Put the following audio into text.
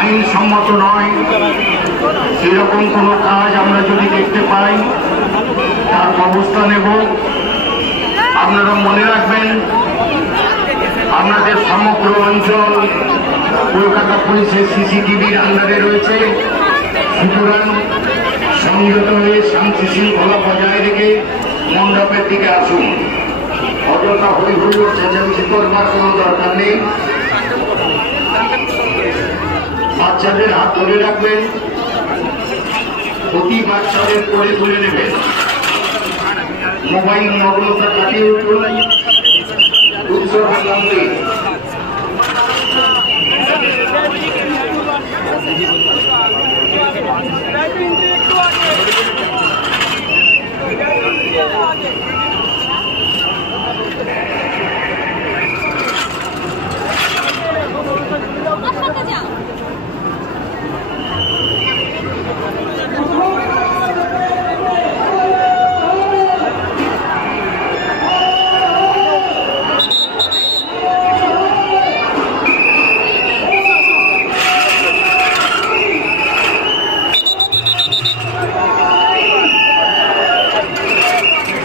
আইনসম্মত নয় এরকম কোনো কাজ আমরা যদি দেখতে পাই তার ব্যবস্থা নেব। আপনারা মনে রাখবেন আপনাদের সমগ্র অঞ্চল কলকাতা পুলিশের সিসিটিভির আন্ডারে রয়েছে। সুতরাং সংযত হয়ে শান্তি শৃঙ্খলা বজায় রেখে মণ্ডপের দিকে আসুন। অযথা হই হুল্লোড় চেঁচামেচি করবার কোনো দরকার নেই। বাচ্চাদের হাত ধরে রাখবেন, প্রতি বাচ্চাদের কোলে তুলে নেবেন। মোবাইল নগ্নতা কাটিয়ে উঠুন। উৎসবের মন্দির